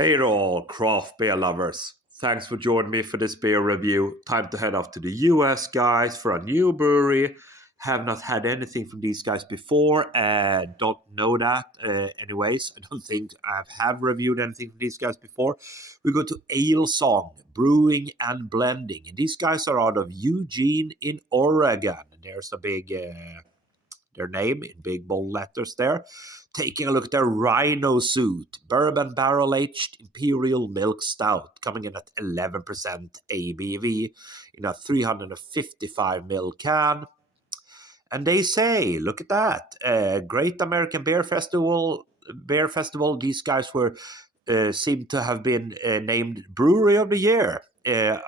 Hey all, craft beer lovers. Thanks for joining me for this beer review. Time to head off to the US, guys, for a new brewery. Have not had anything from these guys before. Don't know that. Anyways, I don't think I have reviewed anything from these guys before. We go to Alesong, Brewing and Blending. And these guys are out of Eugene in Oregon. There's a big... their name in big bold letters there. Taking a look at their Rhino suit, bourbon barrel aged Imperial milk stout, coming in at 11% ABV in a 355ml can. And they say, look at that, Great American Beer Festival. These guys were seem to have been named Brewery of the Year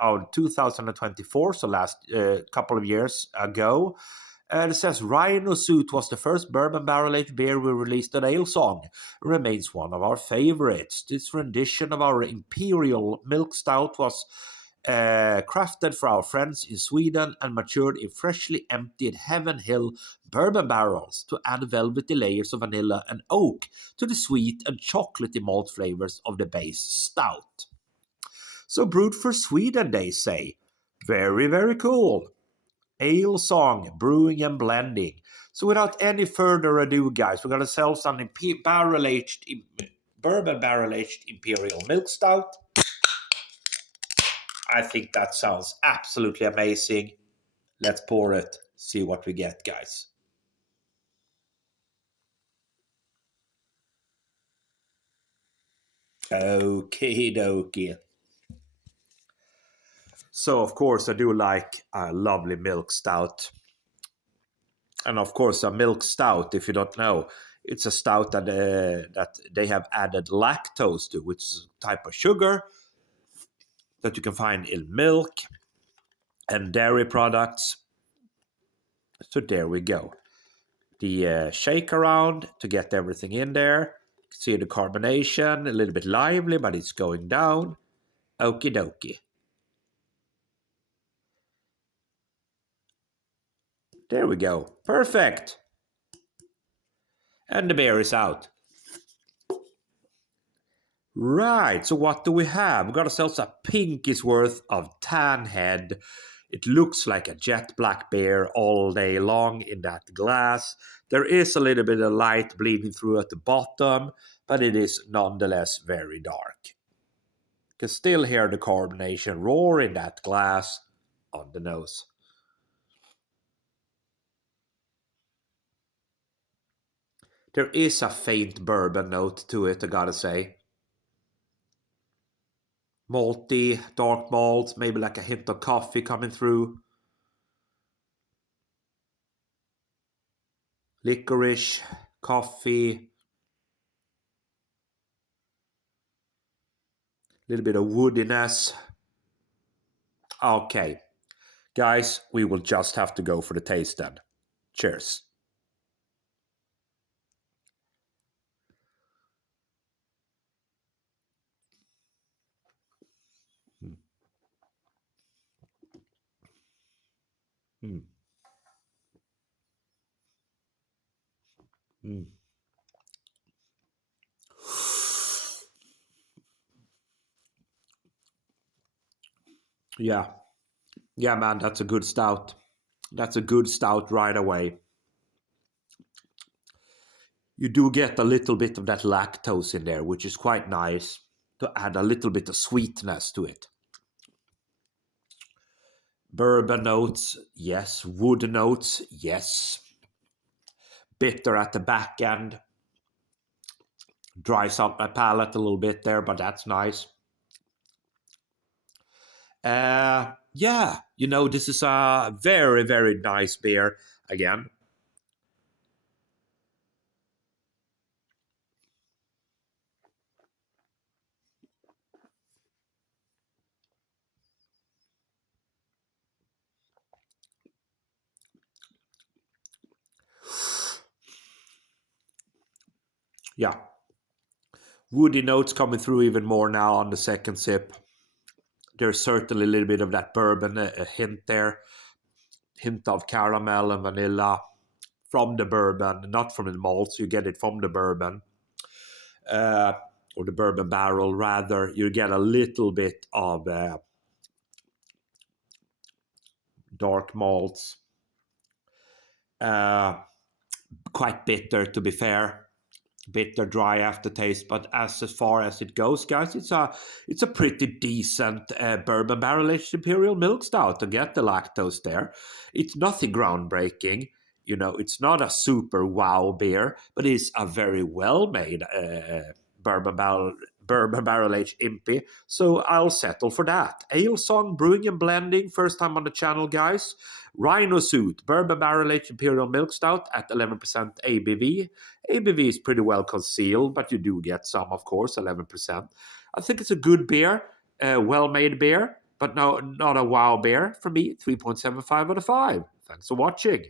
on 2024, so last couple of years ago. It says Rhino Suit was the first bourbon barrel-aged beer we released at Alesong. Remains one of our favorites. This rendition of our Imperial milk stout was crafted for our friends in Sweden and matured in freshly emptied Heaven Hill bourbon barrels to add velvety layers of vanilla and oak to the sweet and chocolatey malt flavors of the base stout. So brewed for Sweden, they say. Very, very cool. Alesong, Brewing and Blending. So without any further ado, guys, we're going to sell some bourbon barrel-aged Imperial milk stout. I think that sounds absolutely amazing. Let's pour it, see what we get, guys. Okie dokie. So, of course, I do like a lovely milk stout. And, of course, a milk stout, if you don't know, it's a stout that they have added lactose to, which is a type of sugar that you can find in milk and dairy products. So there we go. The shake around to get everything in there. See the carbonation, a little bit lively, but it's going down. Okie dokie. There we go. Perfect. And the beer is out. Right, so what do we have? We got ourselves a pinkish worth of tan head. It looks like a jet black beer all day long in that glass. There is a little bit of light bleeding through at the bottom, but it is nonetheless very dark. You can still hear the carbonation roar in that glass on the nose. There is a faint bourbon note to it, I gotta say. Malty, dark malt, maybe like a hint of coffee coming through. Licorice, coffee. A little bit of woodiness. Okay. Guys, we will just have to go for the taste then. Cheers. Mm. Mm. Yeah. Yeah, man, that's a good stout. That's a good stout right away. You do get a little bit of that lactose in there, which is quite nice to add a little bit of sweetness to it. Bourbon notes, yes. Wood notes, yes. Bitter at the back end. Dries out my palate a little bit there, but that's nice. Yeah, this is a very, very nice beer again. Yeah. Woody notes coming through even more now on the second sip. There's certainly a little bit of that bourbon, a hint there. Hint of caramel and vanilla from the bourbon, not from the malts. You get it from the bourbon. or the bourbon barrel rather, you get a little bit of dark malts. Quite bitter, to be fair. Bitter, dry aftertaste, but as far as it goes, guys, it's a pretty decent bourbon barrel aged imperial milk stout to get the lactose there. It's nothing groundbreaking, it's not a super wow beer, but it's a very well made bourbon barrel aged impy. So I'll settle for that. Alesong Brewing and Blending, first time on the channel, guys. Rhino Suit Bourbon Barrel Aged Imperial Milk Stout at 11% ABV. ABV is pretty well concealed, but you do get some, of course, 11%. I think it's a good beer, well-made beer, but no, not a wow beer. For me, 3.75 out of 5. Thanks for watching.